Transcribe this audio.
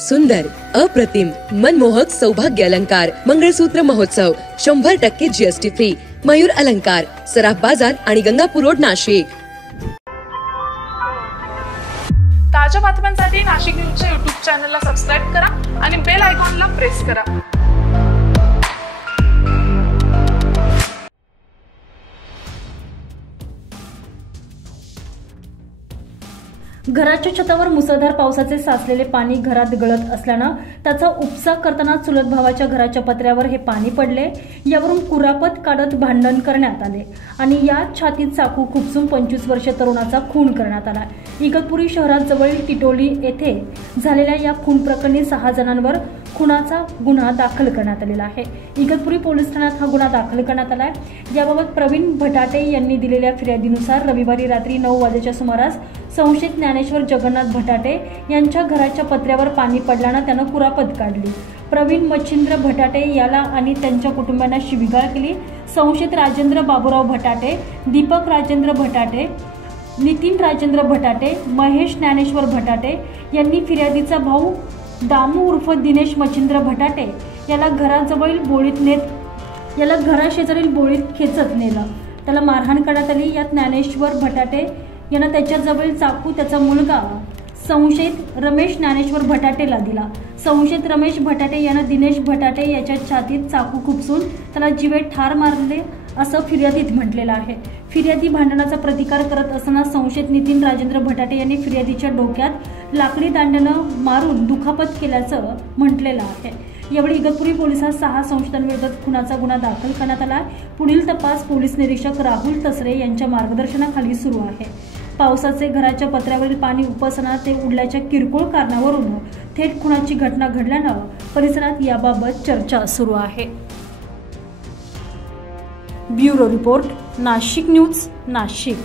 सुंदर, अप्रतिम, मनमोहक सौभाग्य अलंकार मंगळसूत्र महोत्सव 100% जीएसटी फ्री. मयूर अलंकार, सराफ बाजार आणि गंगापूर रोड, नाशिक. ताज्या बातम्यांसाठी नाशिक न्यूजच्या YouTube चॅनलला सबस्क्राइब करा आणि बेल आयकॉनला प्रेस करा. घराच्या छतावर मुसळधार पावसाचे साचलेले पाणी घरात गळत असल्यानं त्याचा उपसा करताना चुलत भावाच्या घराच्या पत्र्यावर हे पाणी पडले. यावरून कुरापत काढत भांडण करण्यात आले आणि या छातीत चाकू खुपसून 25 वर्षीय तरुणाचा खून करण्यात आला. इगतपुरी शहरात जवळील टिटोली येथे झालेल्या या खून प्रकरणी 6 जणांवर खुनाचा गुन्हा दाखल करण्यात आलेला आहे. इगतपुरी पोलीस ठाण्यात हा गुन्हा दाखल करण्यात आला आहे. याबाबत प्रवीण भटाटे यांनी दिलेल्या फिर्यादीनुसार रविवारी रात्री 9 वाजेच्या सुमारास संशयित ज्ञानेश्वर जगन्नाथ भटाटे यांच्या घराच्या पत्र्यावर पाणी पडल्यानं त्यानं कुरापत काढली. प्रवीण मच्छिंद्र भटाटे याला आणि त्यांच्या कुटुंबियांना शिवीगाळ केली. संशयित राजेंद्र बाबूराव भटाटे, दीपक राजेंद्र भटाटे, नितीन राजेंद्र भटाटे, महेश ज्ञानेश्वर भटाटे यांनी फिर्यादीचा भाऊ दामू उर्फ दिनेश मच्छिंद्र भटाटे याला घराशेजारील बोळीत खेचत नेलं. त्याला मारहाण करण्यात आली. यात ज्ञानेश्वर भटाटे यांना त्याच्याजवळील चाकू त्याचा मुलगा संशयित रमेश ज्ञानेश्वर भटाटेला दिला. संशयित रमेश भटाटे यानं दिनेश भटाटे याच्या छातीत चाकू खुपसून त्याला जीवे ठार मारले असं फिर्यादीत म्हटलेलं आहे. फिर्यादी भांडणाचा प्रतिकार करत असताना संशयित नितीन राजेंद्र भटाटे यांनी फिर्यादीच्या डोक्यात लाकडी दांड्यानं मारून दुखापत केल्याचं म्हटलेलं आहे. यावेळी इगतपुरी पोलिसात 6 संशयितांविरोधात खुनाचा गुन्हा दाखल करण्यात आला. पुढील तपास पोलीस निरीक्षक राहुल तसरे यांच्या मार्गदर्शनाखाली सुरू आहे. पावसाचे घराच्या पत्र्यावरील पाणी उपसणार ते उडल्याच्या किरकोळ कारणावरून थेट खुनाची घटना घडल्यानं परिसरात याबाबत चर्चा सुरू आहे. Bureau report, Nashik news, Nashik.